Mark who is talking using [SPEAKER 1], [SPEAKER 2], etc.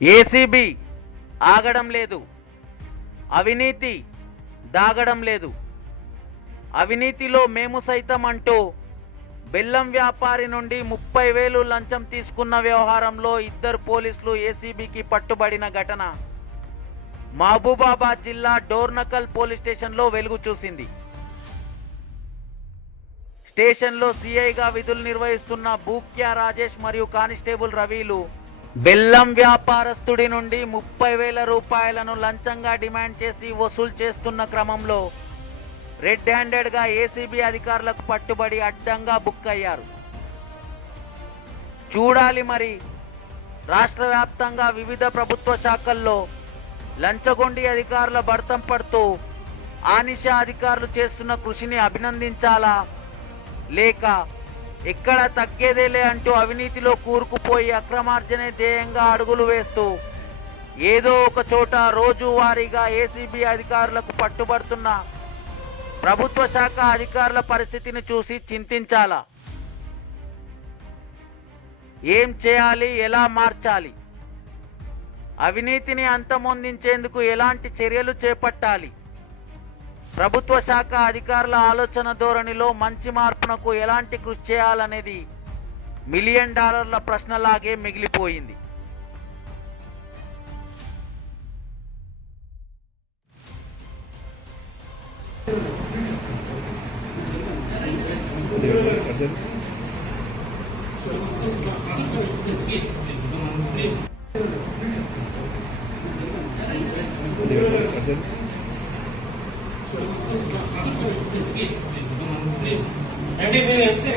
[SPEAKER 1] ACB ఆగడం లేదు. అవినీతి దాగడం లేదు. అవినీతిలో మేము సైతం అంటూ బెల్లం వ్యాపారి నుండి ముప్పై వేలు లంచం తీసుకున్న వ్యవహారంలో ఇద్దరు పోలీసులు ఏసీబీకి పట్టుబడిన ఘటన మహబూబాబాద్ జిల్లా డోర్నకల్ పోలీస్ స్టేషన్లో వెలుగు చూసింది. స్టేషన్లో సీఐగా విధులు నిర్వహిస్తున్న బూక్యా రాజేష్ మరియు కానిస్టేబుల్ రవిలు బెల్లం వ్యాపారస్తుడి నుండి ముప్పై వేల రూపాయలను లంచంగా డిమాండ్ చేసి వసూలు చేస్తున్న క్రమంలో రెడ్ హ్యాండెడ్గా ఏసీబీ అధికారులకు పట్టుబడి అడ్డంగా బుక్ అయ్యారు. చూడాలి మరి. రాష్ట్ర వ్యాప్తంగా వివిధ ప్రభుత్వ శాఖల్లో లంచగొండి అధికారుల భర్తం పడుతూ ఆనిషా అధికారులు చేస్తున్న కృషిని అభినందించాలా? లేక ఎక్కడ తగ్గేదేలే అంటూ అవినీతిలో కూరుకుపోయి అక్రమార్జనే ధ్యేయంగా అడుగులు వేస్తూ ఏదో ఒక చోట రోజువారీగా ఏసీబీ అధికారులకు పట్టుబడుతున్న ప్రభుత్వ శాఖ అధికారుల పరిస్థితిని చూసి చింతించాలా? ఏం చేయాలి? ఎలా మార్చాలి? అవినీతిని అంతమొందించేందుకు ఎలాంటి చర్యలు చేపట్టాలి? ప్రభుత్వ శాఖ అధికారుల ఆలోచన ధోరణిలో మంచి మార్పునకు ఎలాంటి కృషి చేయాలనేది మిలియన్ డాలర్ల ప్రశ్నలాగే మిగిలిపోయింది.
[SPEAKER 2] అంటే మీరు ఎస్సీ